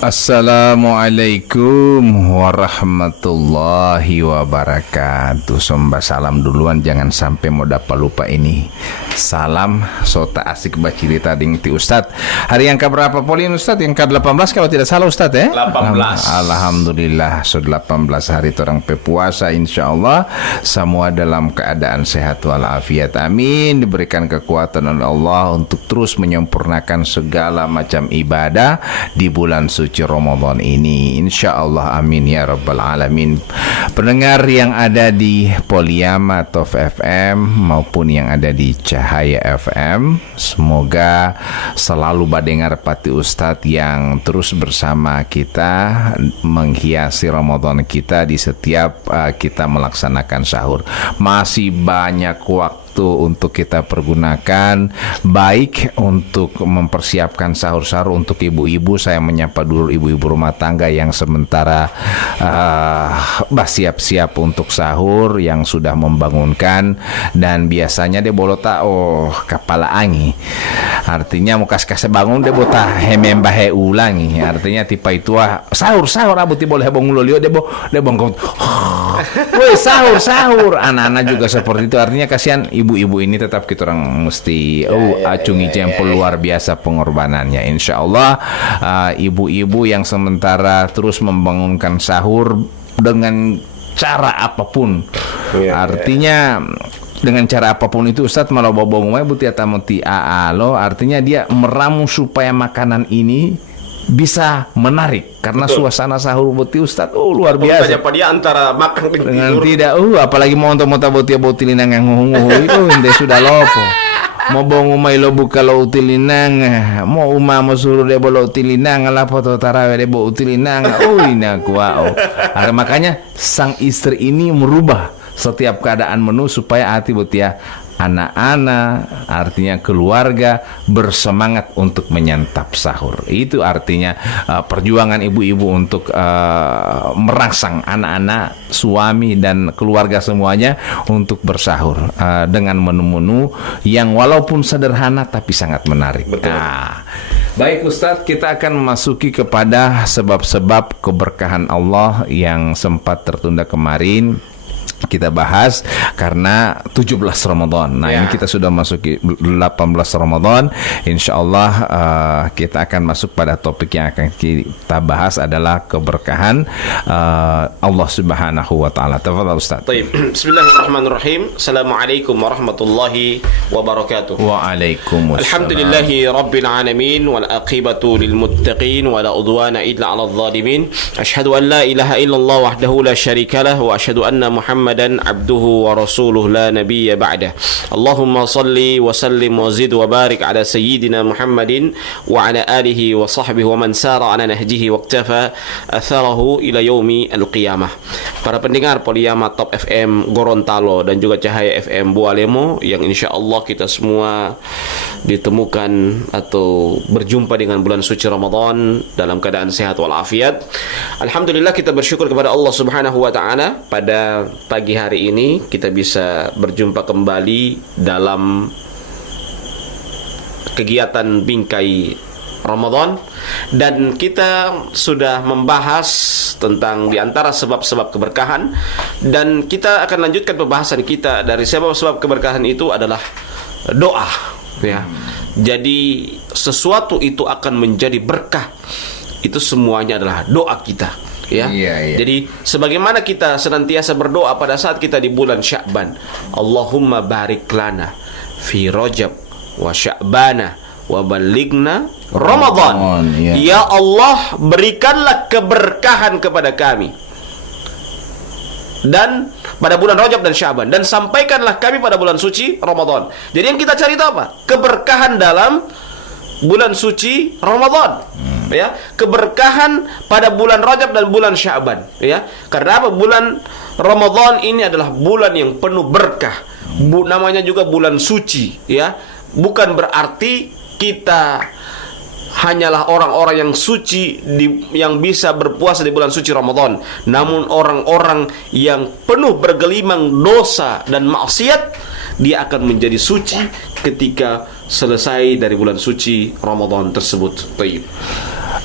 Assalamualaikum warahmatullahi wabarakatuh. Sembah salam duluan, jangan sampai mau dapat lupa ini. Salam sota asik bacirita ding ti Ustad. Hari yang keberapa Polin Ustad? Yang ke-18 kalau tidak salah Ustad ya? 18. Alhamdulillah, sudah 18 hari orang pepuasa, insyaallah semua dalam keadaan sehat walafiat. Amin. Diberikan kekuatan oleh Allah untuk terus menyempurnakan segala macam ibadah di bulan suci Ramadan ini, insyaallah, amin ya rabbal alamin. Pendengar yang ada di Poliama Top FM maupun yang ada di Cahaya FM, semoga selalu badengar pati Ustadz yang terus bersama kita menghiasi Ramadan kita di setiap kita melaksanakan sahur. Masih banyak waktu untuk kita pergunakan, baik untuk mempersiapkan sahur-sahur untuk ibu-ibu. Saya menyapa dulu ibu-ibu rumah tangga yang sementara siap-siap untuk sahur, yang sudah membangunkan, dan biasanya dia bolota kepala angi, artinya mau kas-kas bangun dia bota hemembahe ulangi, artinya tipe itu sahur abu ti boleh bangun lolio dia bangun woi sahur. Anak-anak juga seperti itu, artinya kasihan ibu-ibu ini. Tetap kita orang mesti acungi jempol luar biasa pengorbanannya. Insya Allah ibu-ibu yang sementara terus membangunkan sahur dengan cara apapun, artinya dengan cara apapun itu Ustadz malah bobong wae buti atamuti aalo, artinya dia meramu supaya makanan ini bisa menarik karena suasana sahur buti Ustadz luar biasa. Apa dia antara makan dengan tidak apalagi mau untuk boti linang yang nguhu itu inde sudah lopo. Mau bong umay lo buka lo utilinang, mau mau suruh dia lo utilinang, lah foto tarawih dia bawa utilinang. Makanya sang istri ini merubah setiap keadaan menu supaya hati butia anak-anak, artinya keluarga bersemangat untuk menyantap sahur. Itu artinya perjuangan ibu-ibu untuk merangsang anak-anak, suami dan keluarga semuanya untuk bersahur dengan menu-menu yang walaupun sederhana tapi sangat menarik. Baik Ustadz, kita akan memasuki kepada sebab-sebab keberkahan Allah yang sempat tertunda kemarin. Kita bahas karena 17 Ramadan. Nah, ini kita sudah masuki 18 Ramadan. Insyaallah kita akan masuk pada topik yang akan kita bahas adalah keberkahan Allah Subhanahu wa taala. Tafadhal Ustaz. Baik. Bismillahirrahmanirrahim. Assalamualaikum warahmatullahi wabarakatuh. Waalaikumsalam. Alhamdulillahi rabbil alamin wal aqibatu lil muttaqin wa la udwana illa 'alal zalimin. Asyhadu an la ilaha illallah wahdahu la syarikalah wa asyhadu anna Muhammadan abduhu wa rasuluh la nabiyya ba'dah. Allahumma salli wa sallim wa zid wa barik ala sayyidina Muhammadin wa ala alihi wa sahbihi wa man sara ala nahjihi wa iktafa atharahu ila yaumi al-qiyamah. Para pendengar Poliama Top FM Gorontalo dan juga Cahaya FM Bualemo yang insyaallah kita semua ditemukan atau berjumpa dengan bulan suci Ramadan dalam keadaan sehat walafiat. Alhamdulillah, kita bersyukur kepada Allah Subhanahu wa taala pada pagi hari ini kita bisa berjumpa kembali dalam kegiatan bingkai Ramadan, dan kita sudah membahas tentang diantara sebab-sebab keberkahan, dan kita akan lanjutkan pembahasan kita dari sebab-sebab keberkahan itu adalah doa, ya. Jadi sesuatu itu akan menjadi berkah, itu semuanya adalah doa kita. Ya. Jadi sebagaimana kita senantiasa berdoa pada saat kita di bulan Sya'ban, Allahumma barik lana fi Rajab wa Sya'bana wa balighna Ramadan. Ya Allah, berikanlah keberkahan kepada kami dan pada bulan Rajab dan Sya'ban, dan sampaikanlah kami pada bulan suci Ramadan. Jadi yang kita cari itu apa? Keberkahan dalam bulan suci Ramadan. Ya, keberkahan pada bulan Rajab dan bulan Sya'ban, ya. Karena apa? Bulan Ramadan ini adalah bulan yang penuh berkah. Namanya juga bulan suci, ya. Bukan berarti kita hanyalah orang-orang yang suci yang bisa berpuasa di bulan suci Ramadan. Namun orang-orang yang penuh bergelimang dosa dan maksiat, dia akan menjadi suci ketika selesai dari bulan suci Ramadan tersebut. Baik.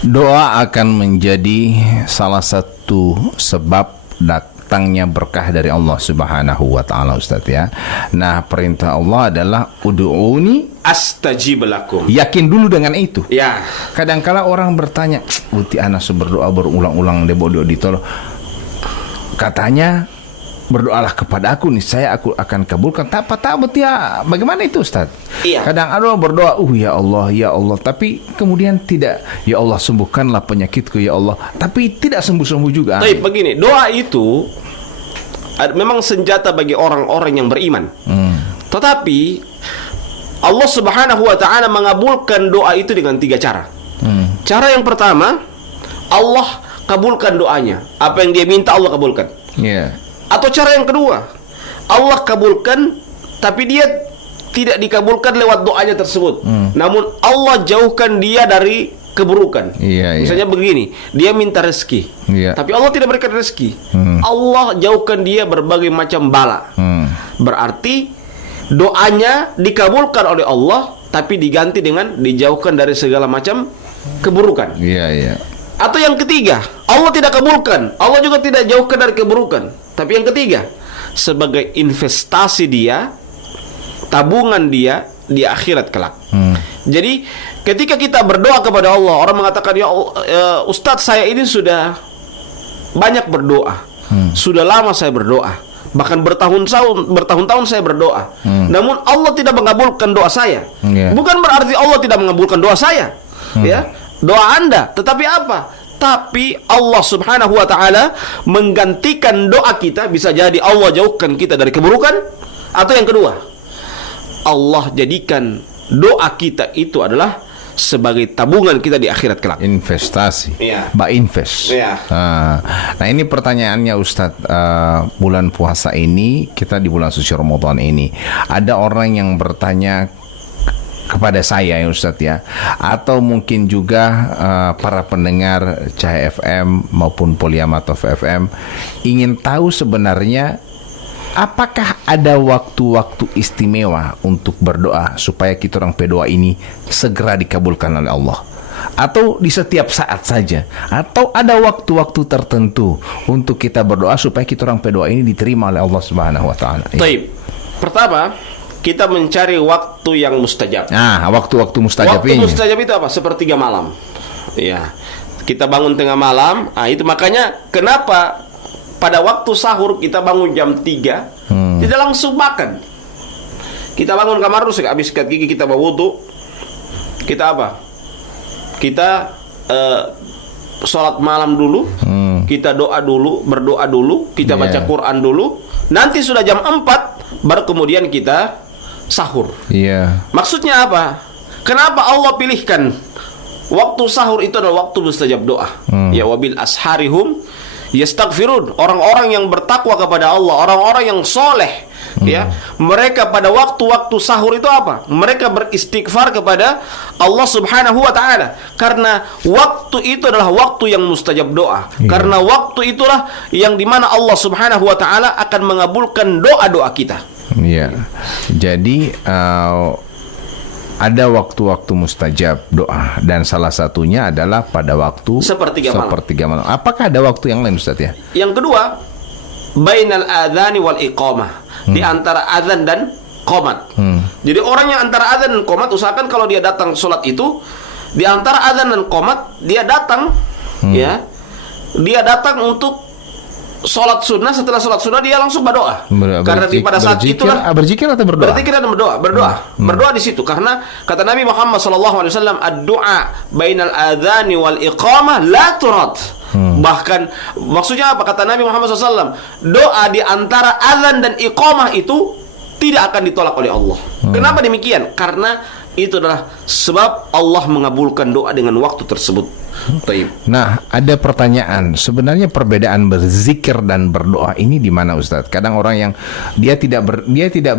Doa akan menjadi salah satu sebab datangnya berkah dari Allah Subhanahu wa taala, Ustaz ya. Nah, perintah Allah adalah ud'uni astajib lakum. yakin dulu dengan itu. Ya. Kadangkala orang bertanya, "Uti ana berdoa berulang-ulang debo ditolong." Katanya, "Berdoalah kepada aku nih, aku akan kabulkan." Tak ya, bagaimana itu Ustaz? Iya. Kadang ada orang berdoa, ya Allah, tapi kemudian tidak, ya Allah sembuhkanlah penyakitku ya Allah, tapi tidak sembuh-sembuh juga. Tapi begini, doa itu memang senjata bagi orang-orang yang beriman. Tetapi Allah Subhanahu wa taala mengabulkan doa itu dengan 3 cara. Cara yang pertama, Allah kabulkan doanya. Apa yang dia minta Allah kabulkan. Iya. Atau cara yang kedua, Allah kabulkan tapi dia tidak dikabulkan lewat doanya tersebut. Namun Allah jauhkan dia dari keburukan. Iya. Misalnya begini, dia minta rezeki, tapi Allah tidak berikan rezeki. Allah jauhkan dia berbagai macam bala. Berarti doanya dikabulkan oleh Allah, tapi diganti dengan dijauhkan dari segala macam keburukan. Iya. Atau yang ketiga, Allah tidak kabulkan, Allah juga tidak jauhkan dari keburukan. Tapi yang ketiga, sebagai investasi dia, tabungan dia di akhirat kelak. Jadi ketika kita berdoa kepada Allah, orang mengatakan, "Ya Ustadz, saya ini sudah banyak berdoa, sudah lama saya berdoa, bahkan bertahun-tahun saya berdoa, namun Allah tidak mengabulkan doa saya." Bukan berarti Allah tidak mengabulkan doa saya, ya, doa Anda, tetapi apa? Tapi Allah Subhanahu wa taala menggantikan doa kita. Bisa jadi Allah jauhkan kita dari keburukan, atau yang kedua, Allah jadikan doa kita itu adalah sebagai tabungan kita di akhirat kelak. Investasi. Iya. Invest. Iya. Nah, ini pertanyaannya Ustadz. Bulan puasa ini, kita di bulan suci Ramadan ini, ada orang yang bertanya kepada saya ya Ustadz ya, atau mungkin juga para pendengar Cahaya FM maupun Poliamatov FM ingin tahu sebenarnya apakah ada waktu-waktu istimewa untuk berdoa supaya kita orang berdoa ini segera dikabulkan oleh Allah, atau di setiap saat saja, atau ada waktu-waktu tertentu untuk kita berdoa supaya kita orang berdoa ini diterima oleh Allah Subhanahu wa taala. Baik. Pertama, kita mencari waktu yang mustajab. Nah, waktu-waktu mustajab Waktu ini. mustajab itu apa? Sepertiga malam. Ya. Kita bangun tengah malam. Nah, itu makanya kenapa pada waktu sahur kita bangun jam 3, tidak langsung makan. Kita bangun kamar dulu, habis sikat gigi kita mau wudu. Kita apa? Kita sholat malam dulu. Kita doa dulu, berdoa dulu, kita baca Quran dulu. Nanti sudah jam 4 baru kemudian kita sahur. Maksudnya apa? Kenapa Allah pilihkan waktu sahur itu adalah waktu mustajab doa? Ya, wabil asharihum yastaghfirun. Orang-orang yang bertakwa kepada Allah, orang-orang yang soleh, ya, mereka pada waktu-waktu sahur itu apa? Mereka beristighfar kepada Allah Subhanahu wa taala. Karena waktu itu adalah waktu yang mustajab doa. Karena waktu itulah yang dimana Allah Subhanahu wa taala akan mengabulkan doa-doa kita. Iya. Jadi ada waktu-waktu mustajab doa, dan salah satunya adalah pada waktu sepertiga malam. Apakah ada waktu yang lain Ustaz ya? Yang kedua, bainal adzani wal iqamah. Di antara azan dan qomat. Jadi orang yang antara azan dan qomat, usahakan kalau dia datang sholat itu di antara azan dan qomat dia datang, ya, dia datang untuk sholat sunnah. Setelah sholat sunnah dia langsung berdoa. Karena pada saat itulah berzikir atau berdoa? Berzikir dan berdoa di situ. Karena kata Nabi Muhammad SAW, ad-du'a bainal adzani wal iqamah la turad. Bahkan maksudnya apa? Kata Nabi Muhammad SAW, doa di antara azan dan iqamah itu tidak akan ditolak oleh Allah. Kenapa demikian? Karena itu adalah sebab Allah mengabulkan doa dengan waktu tersebut. Nah, ada pertanyaan, sebenarnya perbedaan berzikir dan berdoa ini di mana Ustaz? Kadang orang yang dia tidak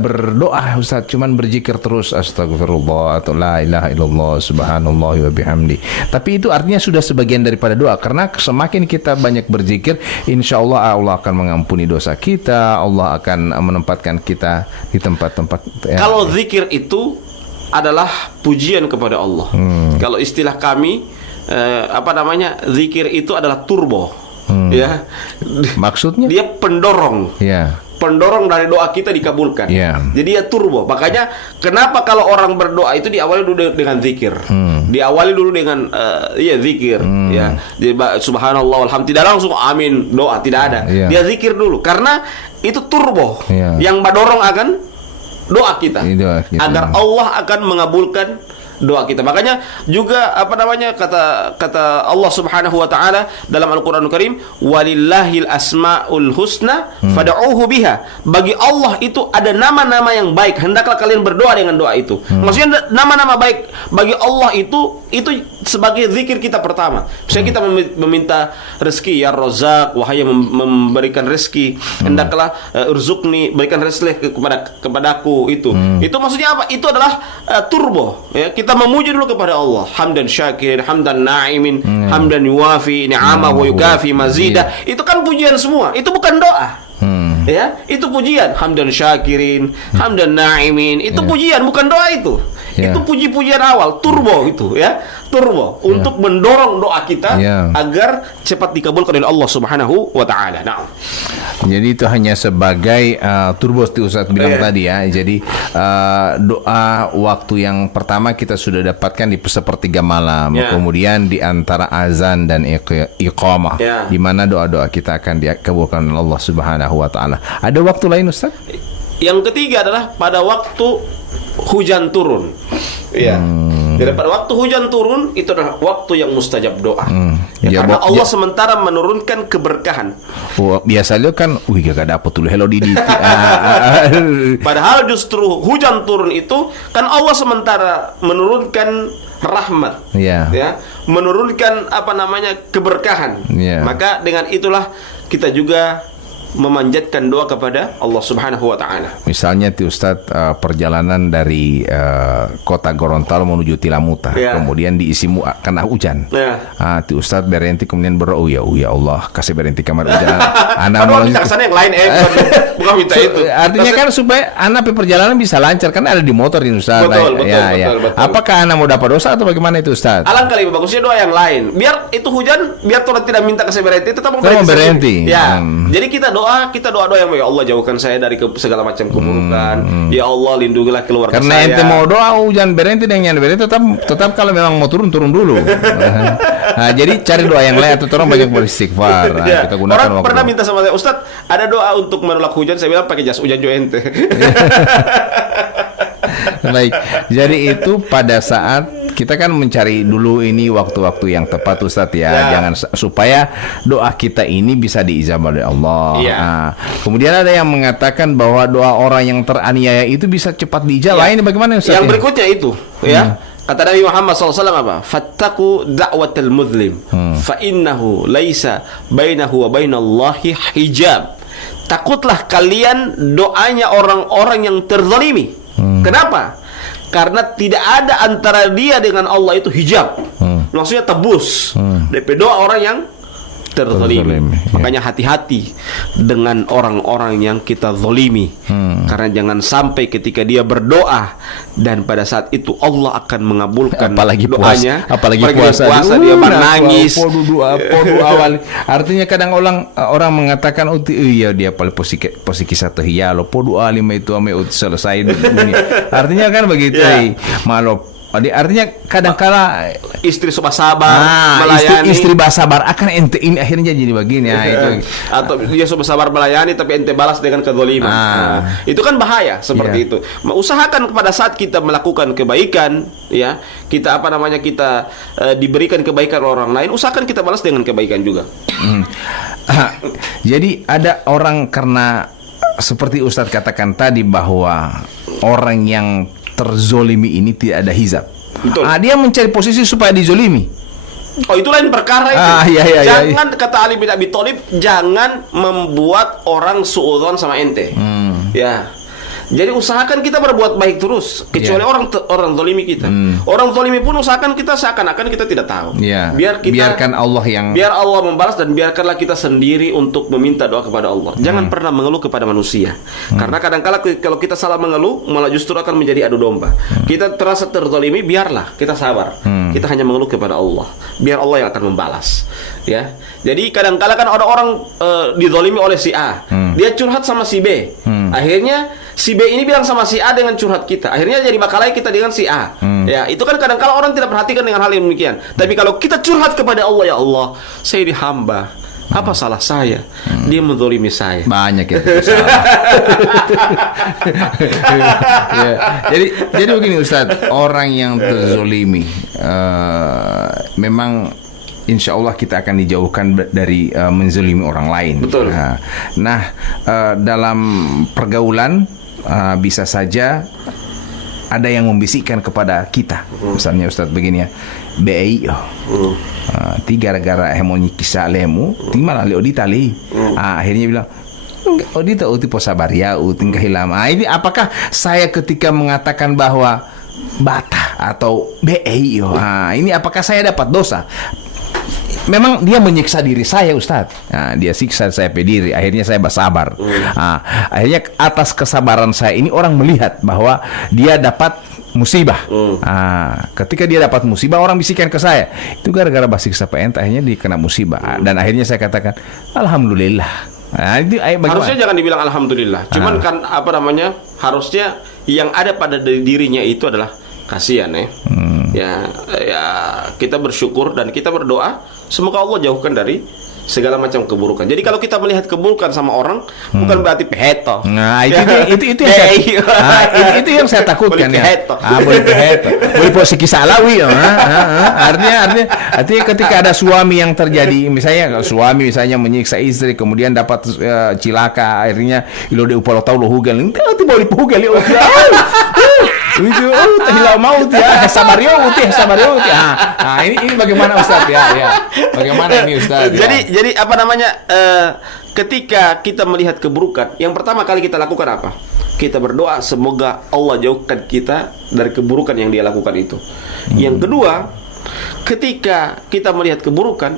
berdoa Ustaz, cuman berzikir terus, astagfirullah atau la ilaha illallah subhanallah wa bihamdi. Tapi itu artinya sudah sebagian daripada doa, karena semakin kita banyak berzikir, insya Allah Allah akan mengampuni dosa kita, Allah akan menempatkan kita di tempat-tempat. Kalau zikir itu adalah pujian kepada Allah. Kalau istilah kami, apa namanya, zikir itu adalah turbo, ya. Maksudnya? Dia pendorong. Ya. Pendorong dari doa kita dikabulkan. Ya. Jadi ya turbo. Makanya kenapa kalau orang berdoa itu diawali dulu dengan zikir. Diawali dulu dengan zikir, ya. Jadi subhanallah walhamdulillah, tidak langsung amin doa, tidak ada. Ya. Dia zikir dulu karena itu turbo yang mendorong akan doa kita. Agar Allah akan mengabulkan doa kita. Makanya juga apa namanya, kata Allah Subhanahu wa taala dalam Al-Qur'anul Karim, walillahil asmaul husna fad'uuhu biha. Bagi Allah itu ada nama-nama yang baik, hendaklah kalian berdoa dengan doa itu. Maksudnya nama-nama baik bagi Allah itu sebagai zikir kita pertama. Misalnya kita meminta rezeki, ya Razzaq, wahai yang memberikan rezeki, hendaklah urzuqni, berikan rezeki kepadaku, itu. Itu maksudnya apa? Itu adalah turbo, ya. Kita memuji dulu kepada Allah, hamdan syakirin, hamdan na'imin, hamdan yuwafi ni'amah wa yukafi mazidah. Itu kan pujian semua, itu bukan doa. Ya, itu pujian, hamdan syakirin, hamdan na'imin, itu pujian, bukan doa itu. Itu puji-pujian awal, turbo itu, ya. Turbo untuk mendorong doa kita agar cepat dikabulkan oleh Allah Subhanahu wa taala. Nah. Jadi itu hanya sebagai turbo seperti Ustaz bilang tadi, ya. Jadi doa waktu yang pertama kita sudah dapatkan di sepertiga malam, kemudian di antara azan dan iqamah, di mana doa-doa kita akan dikabulkan oleh Allah Subhanahu wa taala. Ada waktu lain, Ustaz? Yang ketiga adalah pada waktu hujan turun. Ya. Jadi pada waktu hujan turun itu adalah waktu yang mustajab doa. Karena Allah sementara menurunkan keberkahan. Biasanya kan, gak dapat dulu hello Didi. Padahal justru hujan turun itu kan Allah sementara menurunkan rahmat, ya, menurunkan apa namanya, keberkahan. Maka dengan itulah kita juga memanjatkan doa kepada Allah Subhanahu wa taala. Misalnya Ustaz, perjalanan dari kota Gorontalo menuju Tilamuta, kemudian diisi kena hujan. Ustaz berhenti kemudian berdoa, ya Allah, kasih berhenti kamar hujan. Anak mau minta kesana yang lain, bukan minta itu. Artinya kan supaya anak perjalanan bisa lancar, kan ada di motor ini Ustaz. Betul. Apakah anak mau dapat dosa atau bagaimana itu Ustaz? Alangkah lebih bagusnya doa yang lain. Biar itu hujan, biar Tuhan tidak minta kasih berhenti, tetap mau berhenti. Ya. Jadi kita doa yang baik. Ya Allah, jauhkan saya dari segala macam keburukan. Ya Allah, lindungilah keluarga karena saya. Karena ente mau doa hujan berhenti dan yang berhenti tetap kalau memang mau turun dulu. Jadi cari doa yang lain, atau orang banyak beristighfar. Kita gunakan orang pernah minta sama saya, Ustaz, ada doa untuk menolak hujan. Saya bilang pakai jas hujan jo ente. Baik. Jadi itu pada saat kita kan mencari dulu ini waktu-waktu yang tepat Ustaz, jangan supaya doa kita ini bisa diijabah oleh Allah. Kemudian ada yang mengatakan bahwa doa orang yang teraniaya itu bisa cepat diijabah. Ini bagaimana Ustaz? Yang berikutnya itu, kata Nabi Muhammad SAW apa? Fattaku da'watal muzlim, fa innahu laisa bainahu wa bainallahi hijab. Takutlah kalian doanya orang-orang yang terzalimi. Kenapa? Karena tidak ada antara dia dengan Allah itu hijab. Maksudnya tebus. DP doa orang yang terzalimi. Makanya hati-hati dengan orang-orang yang kita zalimi. Karena jangan sampai ketika dia berdoa dan pada saat itu Allah akan mengabulkan doanya. Apalagi puasa dia menangis. Podo awal. Artinya kadang orang mengatakan iya dia paling posisi satu hiyalo podo alima itu ame selesai dunia. Artinya kan begitu. Malo artinya kadang-kala istri sabar melayani, istri sabar akan ente ini akhirnya jadi begini itu. Atau dia sabar melayani tapi ente balas dengan kezaliman. Itu kan bahaya seperti itu. Usahakan pada saat kita melakukan kebaikan, ya, kita kita diberikan kebaikan orang lain, usahakan kita balas dengan kebaikan juga. Jadi ada orang, karena seperti Ustadz katakan tadi bahwa orang yang terzolimi ini tidak ada hizab. Betul. Dia mencari posisi supaya dizolimi. Oh, itu lain perkara itu. Jangan kata Ali bin Abi Thalib, jangan membuat orang suudzon sama ente. Ya. Jadi usahakan kita berbuat baik terus, kecuali orang zalimi kita. Orang zalimi pun usahakan kita seakan-akan kita tidak tahu. Biarkan Allah biar Allah membalas, dan biarkanlah kita sendiri untuk meminta doa kepada Allah. Jangan pernah mengeluh kepada manusia. Karena kadang-kala kalau kita salah mengeluh, malah justru akan menjadi adu domba. Kita terasa terzalimi, biarlah kita sabar. Kita hanya mengeluh kepada Allah. Biar Allah yang akan membalas. Ya. Jadi kadang-kala kan ada orang dizalimi oleh si A. Dia curhat sama si B. Akhirnya si B ini bilang sama si A dengan curhat kita. Akhirnya jadi makalai kita dengan si A. Ya, itu kan kadang-kala orang tidak perhatikan dengan hal yang demikian. Tapi kalau kita curhat kepada Allah, ya Allah, saya dihamba. Apa salah saya? Dia menzalimi saya. Banyak ya. Ya. Jadi begini Ustaz, orang yang terzolimi memang insya Allah kita akan dijauhkan dari menzalimi orang lain. Betul. Nah, dalam pergaulan bisa saja ada yang membisikkan kepada kita. Misalnya Ustaz begini ya, BI tiga gara-gara hemoni kisah lemu, timah leo ditali. Akhirnya bilang, Odita uti po sabar ya, uting kehilam. Ini apakah saya ketika mengatakan bahwa bata atau BI, ini apakah saya dapat dosa? Memang dia menyiksa diri saya, Ustadz. Nah, dia siksa saya pe diri. Akhirnya saya bersabar. Akhirnya atas kesabaran saya ini orang melihat bahwa dia dapat musibah. Ketika dia dapat musibah, orang bisikan ke saya, itu gara-gara basiksa PNT, akhirnya dia kena musibah. Dan akhirnya saya katakan, alhamdulillah. Nah, itu harusnya jangan dibilang alhamdulillah. Cuman kan harusnya yang ada pada dirinya itu adalah kasihan ya. Ya, kita bersyukur dan kita berdoa semoga Allah jauhkan dari segala macam keburukan. Jadi kalau kita melihat keburukan sama orang, bukan berarti peheto. Nah, itu yang saya takutkan ya. Boleh peheto. Boleh posisi salawi. Artinya ketika ada suami yang terjadi, misalnya suami menyiksa istri, kemudian dapat cilaka, akhirnya ilo de upalo tahu lo hugal. Itu boleh pugal ya. Itu tidak mau ya sabario. Ini bagaimana Ustaz ya? Bagaimana ini Ustaz? Jadi ketika kita melihat keburukan, yang pertama kali kita lakukan apa? Kita berdoa semoga Allah jauhkan kita dari keburukan yang dia lakukan itu. Yang kedua, ketika kita melihat keburukan,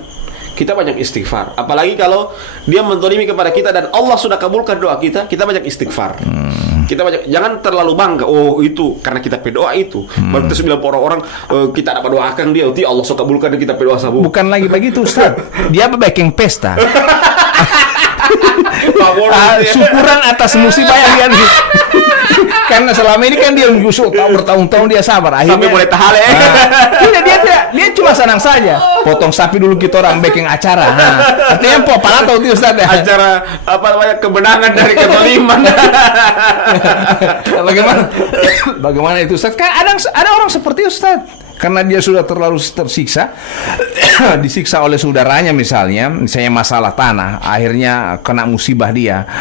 kita banyak istighfar. Apalagi kalau dia menzalimi kepada kita dan Allah sudah kabulkan doa kita, kita banyak istighfar. Kita jangan terlalu bangga. Oh, itu karena kita berdoa itu. Baru kita bilang orang-orang kita dapat doakan dia, Allah suka kabulkan kita berdoa sabu. Bukan lagi begitu, Ustaz. Dia bikin pesta. Syukuran atas musibah yang dia karena selama ini kan dia justru bertahun-tahun dia sabar, akhirnya sampai boleh tahale. Dia cuma senang saja. Potong sapi dulu kita orang bikin acara. Artinya pala tahu Ustaz ya. Acara kemenangan dari kezaliman. Bagaimana itu Ustaz? Kan ada orang seperti Ustaz. Karena dia sudah terlalu tersiksa, disiksa oleh saudaranya misalnya masalah tanah, akhirnya kena musibah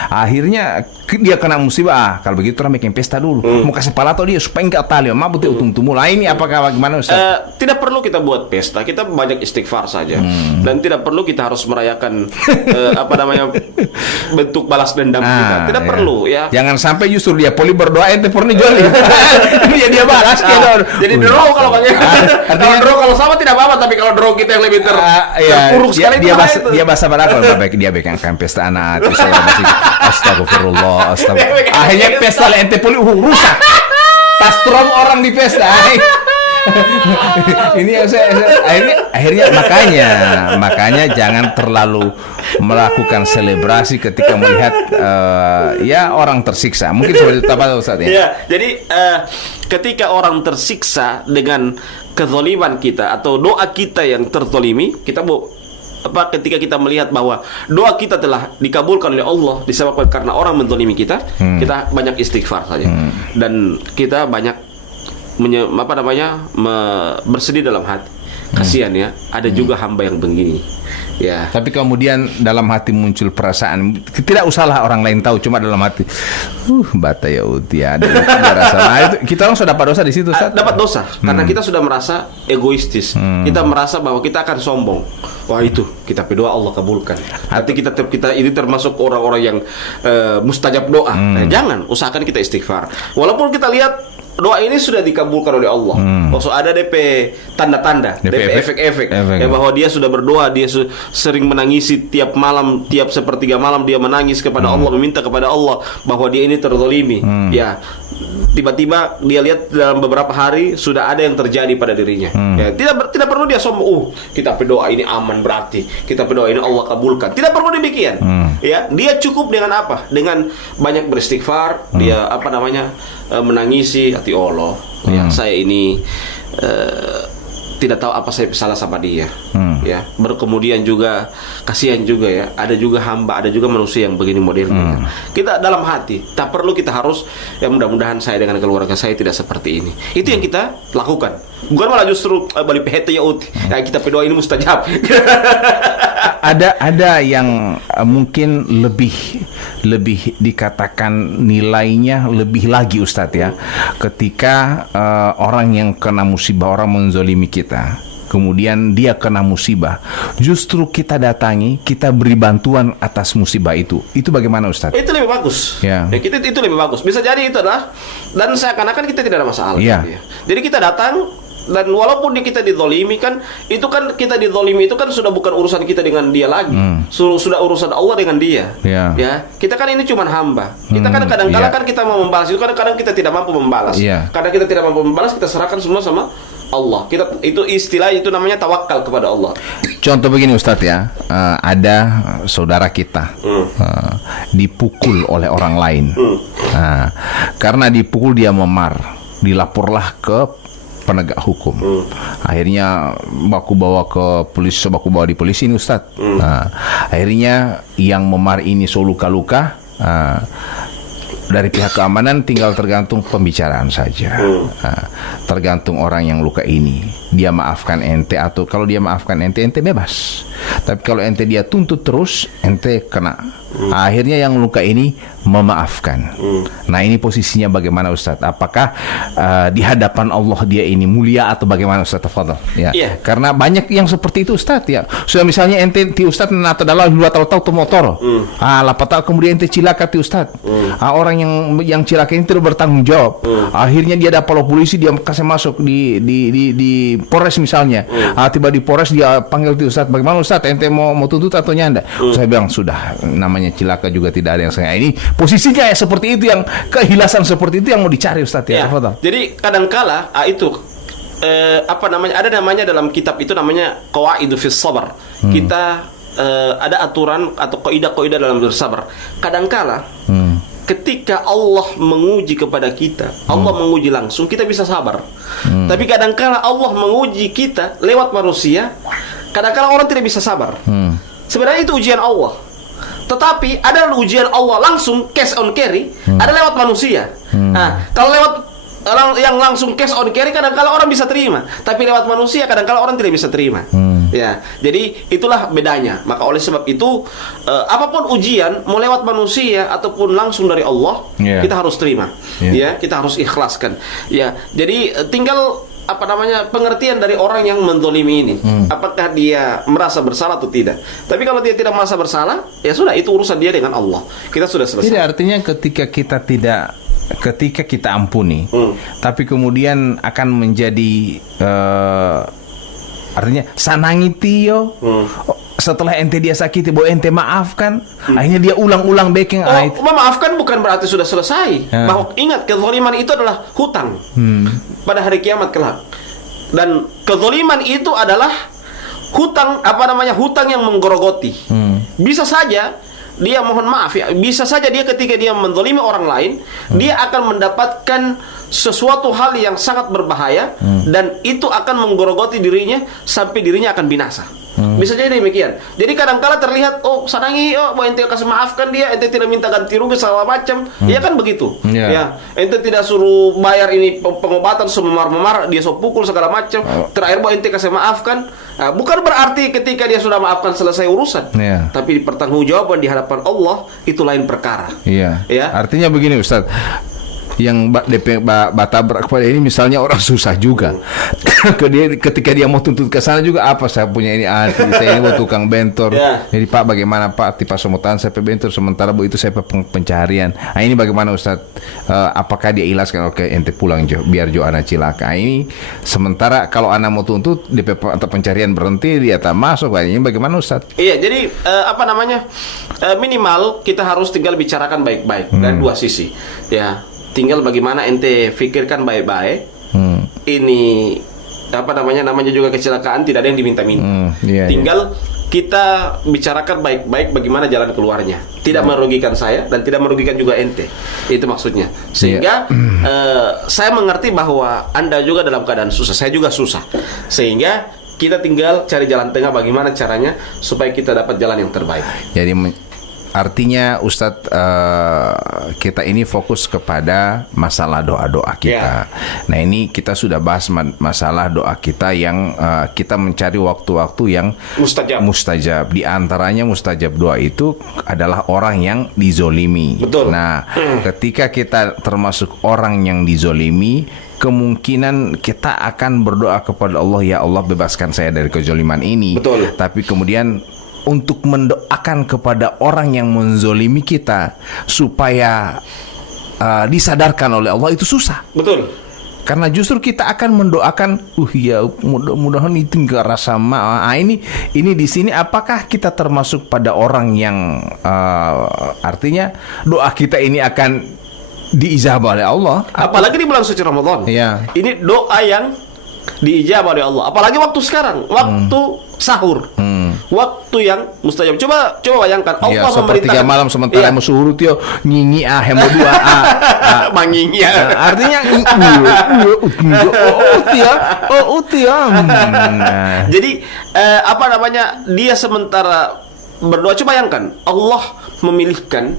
akhirnya dia kena musibah. Kalau begitu orang bikin pesta dulu, mau kasih palato dia supaya enggak tali, mabut utung-tumul. Ini apakah bagaimana Ustaz? Tidak perlu kita buat pesta, kita banyak istighfar saja, dan tidak perlu kita harus merayakan bentuk balas dendam kita. Tidak perlu ya. Jangan sampai justru dia poli berdoa ente porni joli. dia balas jadi draw kalau artinya draw kalau sama tidak apa-apa, tapi kalau draw kita yang lebih terpuruk sekali dia bahasa barakal, dia bikin pesta anak itu saya masih astagfirullah. Akhirnya pesta ente poli rusak. Tas trom orang di pesta. Ini yang akhirnya makanya jangan terlalu melakukan selebrasi ketika melihat orang tersiksa. Mungkin seperti itu apa Ustaz ya? Ya, jadi ketika orang tersiksa dengan kezaliman kita atau doa kita yang terzalimi, ketika kita melihat bahwa doa kita telah dikabulkan oleh Allah disebabkan karena orang menzalimi kita, kita banyak istighfar saja. Dan kita banyak bersedih dalam hati. Kasihan ya, ada juga hamba yang begini. Ya. Tapi kemudian dalam hati muncul perasaan, tidak usahlah orang lain tahu, cuma dalam hati, bata ya uti ada rasa. Nah, itu kita orang sudah dapat dosa di situ, Ustaz. Dapat dosa karena kita sudah merasa egoistis. Kita merasa bahwa kita akan sombong. Wah, itu kita berdoa Allah kabulkan. Nanti kita ini termasuk orang-orang yang mustajab doa. Nah, jangan, usahakan kita istighfar. Walaupun kita lihat doa ini sudah dikabulkan oleh Allah. Maksud ada DP tanda-tanda, DP efek-efek ya, bahwa dia sudah berdoa, dia sering menangisi tiap malam, tiap sepertiga malam dia menangis kepada Allah, meminta kepada Allah bahwa dia ini terzalimi. Ya, tiba-tiba dia lihat dalam beberapa hari sudah ada yang terjadi pada dirinya. Ya, tidak perlu dia sombong. Kita berdoa ini aman berarti. Kita berdoa ini Allah kabulkan. Tidak perlu demikian. Ya, dia cukup dengan apa? Dengan banyak beristighfar, dia menangisi hati Allah. Ya, saya ini tidak tahu apa saya salah sama dia. Ya, kemudian juga kasihan juga ya. Ada juga hamba, ada juga manusia yang begini modelnya. Kita dalam hati, tak perlu kita harus ya mudah-mudahan saya dengan keluarga saya tidak seperti ini. Itu yang kita lakukan. Bukan malah justru balik PHT ya uti. Ya, kita berdoa ini mustajab. Ada yang mungkin lebih dikatakan nilainya lebih lagi, Ustadz ya, ketika orang yang kena musibah, orang menzolimi kita, kemudian dia kena musibah, justru kita datangi, kita beri bantuan atas musibah itu bagaimana, Ustadz? Itu lebih bagus. Ya, itu lebih bagus. Bisa jadi itu adalah, dan seakan-akan kita tidak ada masalah. Ya. Gitu ya. Jadi kita datang, dan walaupun kita dizolimi kan, itu kan kita dizolimi itu kan sudah bukan urusan kita dengan dia lagi, sudah urusan Allah dengan dia. Ya, kita kan ini cuma hamba. Kita kan kadang-kadang kan kita mau membalas itu, kadang-kadang kita tidak mampu membalas. Karena kita tidak mampu membalas, kita serahkan semua sama Allah. Kita itu istilah itu namanya tawakal kepada Allah. Contoh begini, Ustadz ya, ada saudara kita dipukul oleh orang lain. Karena dipukul dia memar, dilaporlah ke penegak hukum. Akhirnya baku bawa di polisi ini, Ustadz. Akhirnya yang memar ini luka-luka. Dari pihak keamanan tinggal tergantung pembicaraan saja. Tergantung orang yang luka ini, dia maafkan ente, atau kalau dia maafkan ente bebas. Tapi kalau ente dia tuntut terus, ente kena. Akhirnya yang luka ini memaafkan. Nah, ini posisinya bagaimana, Ustadz? Apakah di hadapan Allah dia ini mulia atau bagaimana, Ustadz? Tafadhol. Ya. Karena banyak yang seperti itu, Ustadz ya. Sudah misalnya ente ti Ustadz atau dalam 2 tahun motor. Lapatau kemudian ente cilaka ti Ustadz. Orang yang cilaka ini tidak bertanggung jawab. Akhirnya dia dapat polisi, dia kasih masuk di Polres misalnya. Tiba di Polres dia panggil ti Ustadz, bagaimana Ustadz? Ente mau tuntut atau nyanda? Saya bilang sudah, namanya cilaka juga tidak ada yang saya. Ini posisinya ya seperti itu, yang kehilasan seperti itu yang mau dicari, Ustadz ya. Jadi kadangkala itu ada namanya dalam kitab itu namanya qawaidu fis sabr. Kita ada aturan atau kaidah-kaidah dalam bersabar. Kadangkala ketika Allah menguji kepada kita, Allah menguji langsung, kita bisa sabar. Tapi kadangkala Allah menguji kita lewat manusia, kadangkala orang tidak bisa sabar. Sebenarnya itu ujian Allah. Tetapi ada ujian Allah langsung cash on carry, ada lewat manusia. Nah, kalau lewat yang langsung cash on carry kadang-kala orang bisa terima, tapi lewat manusia kadang-kala orang tidak bisa terima. Ya, jadi itulah bedanya. Maka oleh sebab itu apapun ujian mau lewat manusia ataupun langsung dari Allah, kita harus terima. Ya, kita harus ikhlaskan. Ya, jadi tinggal pengertian dari orang yang menzalimi ini. Apakah dia merasa bersalah atau tidak? Tapi kalau dia tidak merasa bersalah, ya sudah, itu urusan dia dengan Allah. Kita sudah selesai. Tidak, artinya ketika kita ampuni, tapi kemudian akan menjadi artinya sanangi tio. Setelah ente dia sakiti, bahwa ente maafkan, akhirnya dia ulang-ulang baking. Memaafkan bukan berarti sudah selesai. Bahwa ingat, kezaliman itu adalah hutang pada hari kiamat kelak. Dan kezaliman itu adalah hutang, hutang yang menggerogoti. Bisa saja dia mohon maaf ya, bisa saja dia ketika dia menzalimi orang lain, dia akan mendapatkan sesuatu hal yang sangat berbahaya, dan itu akan menggerogoti dirinya sampai dirinya akan binasa. Bisa jadi demikian. Jadi kadang-kala terlihat, oh sanangi, oh mau ente kasih maafkan dia, ente tidak minta ganti rugi segala macam. Iya kan begitu. Iya. Ya, ente tidak suruh bayar ini pengobatan sememar-memar, dia so pukul segala macam. Terakhir mau ente kasih maafkan. Nah, bukan berarti ketika dia sudah maafkan selesai urusan. Iya. Tapi pertanggungjawaban di hadapan Allah itu lain perkara. Iya. Ya. Artinya begini Ustaz, yang DP batabrak kepada ini misalnya orang susah juga. Ketika dia mau tuntut ke sana juga, apa saya punya ini saya ini mau tukang bentor. Ya. Jadi Pak bagaimana Pak, tipe semutan saya bentor sementara Bu itu saya pencarian. Nah ini bagaimana Ustaz? Apakah dia ilaskan oke ente pulang Jo biar Jo anak cilaka. Ini sementara kalau anak mau tuntut DP pencarian berhenti dia tak masuk. Ini bagaimana Ustaz? Iya, jadi minimal kita harus tinggal bicarakan baik-baik dari dua sisi. Ya, tinggal bagaimana ente pikirkan baik-baik. Ini namanya juga kecelakaan, tidak ada yang diminta-minta. Iya, tinggal kita bicarakan baik-baik bagaimana jalan keluarnya. Tidak merugikan saya dan tidak merugikan juga ente. Itu maksudnya. Sehingga saya mengerti bahwa Anda juga dalam keadaan susah, saya juga susah. Sehingga kita tinggal cari jalan tengah bagaimana caranya supaya kita dapat jalan yang terbaik. Jadi artinya Ustadz kita ini fokus kepada masalah doa-doa kita. Nah ini kita sudah bahas masalah doa kita yang kita mencari waktu-waktu yang mustajab. Di antaranya mustajab doa itu adalah orang yang dizolimi. Betul. Nah ketika kita termasuk orang yang dizolimi, kemungkinan kita akan berdoa kepada Allah, ya Allah bebaskan saya dari kezoliman ini. Betul. Tapi kemudian untuk mendoakan kepada orang yang menzolimi kita supaya disadarkan oleh Allah itu susah. Betul. Karena justru kita akan mendoakan, ya mudah-mudahan itu nggak rasa ini di sini apakah kita termasuk pada orang yang artinya doa kita ini akan diijabah oleh Allah? Apalagi di bulan suci Ramadan. Iya. Ini doa yang diijabah oleh Allah. Apalagi waktu sekarang, waktu sahur. Waktu yang mustajab. Coba bayangkan Allah sepertiga malam sementara musuh tio nyinyi hembo dua mangingi. Artinya Jadi dia sementara berdoa. Coba bayangkan Allah memilihkan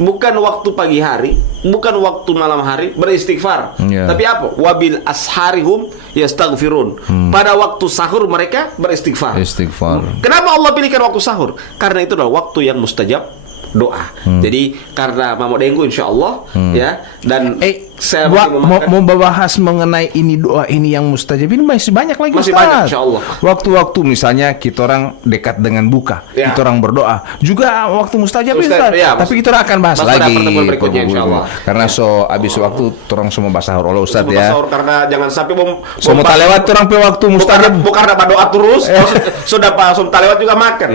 bukan waktu pagi hari, bukan waktu malam hari beristighfar, tapi apa? Wabil asharihum yastaghfirun. Pada waktu sahur mereka beristighfar. Kenapa Allah pilihkan waktu sahur? Karena itu adalah waktu yang mustajab doa. Jadi karena Mama Denggu insya Allah ya, dan saya mau bahas mengenai ini doa ini yang mustajab ini masih banyak lagi. Masih Ustaz. banyak insya Allah. Waktu-waktu misalnya kita orang dekat dengan buka, kita orang berdoa juga waktu mustajab itu. Tapi kita orang akan bahas lagi pertemuan berikutnya insya Allah. Karena habis waktu orang semua bahas sahur oleh Ustaz ya. Karena jangan sampai semua tak lewat orang pe waktu mustajab. Bukan dapat doa terus. Sudah Pak tak lewat juga makan.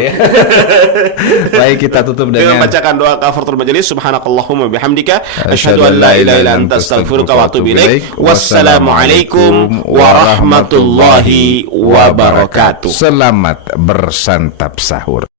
Baik, kita tutup dengan bacakan doa kafaratul majelis. Subhanakallahumma bihamdika asyhadu an la ilaha illa anta astaghfiruka wa atubu ilaik. Wassalamualaikum warahmatullahi wabarakatuh. Selamat bersantap sahur.